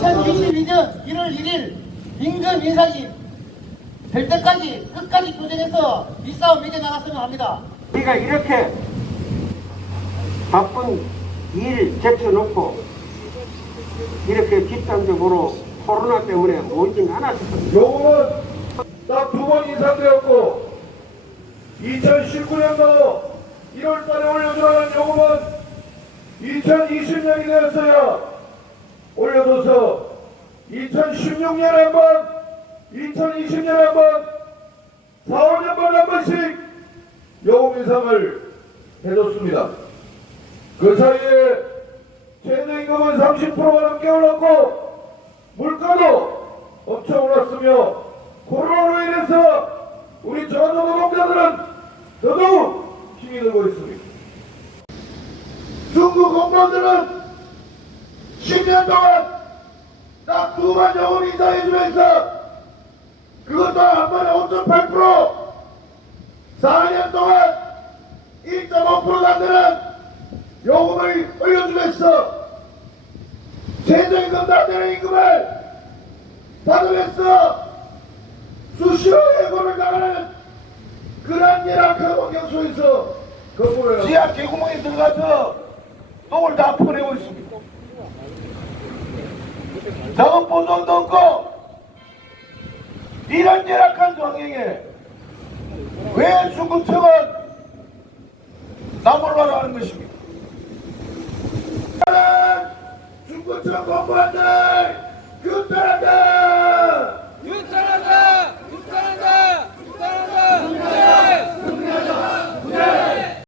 2022년 1월 1일 임금 인상이 될 때까지 끝까지 교정해서 이 싸움 이겨 나갔으면 합니다. 우리가 이렇게 바쁜 일 제쳐놓고 이렇게 집단적으로 코로나 때문에 모이진 않았습니다. 요금은 딱 두 번 인상되었고 2019년도 1월달에 올려줘야 하는 요금은 2020년이 되었어야 올려줘서 2016년에 한 번, 2020년에 한 번, 4, 5년마다 한 번씩 인상을 해줬습니다. 그 사이에 최저임금은 30%가 넘게 올랐고 물가도 엄청 올랐으며 코로나로 인해서 우리 저노동자들은 더더욱 힘이 들고 있습니다. 중국 공무원들은 10년 동안 딱 두번 요금 인상해주면서 그것도 한 번에 5.8% 4년 동안 1.5%가 되는 요금을 올려주면서 최저임금 다 되는 임금을 받으면서 수시로 예고를 나가는 그런 열악한 환경 속에서 지하 개구멍에 들어가서 똥을 다 퍼내고 있습니다. 보존도 없고 이런 열악한 환경에 왜 나무를 하라는 것입니까? 그 사람들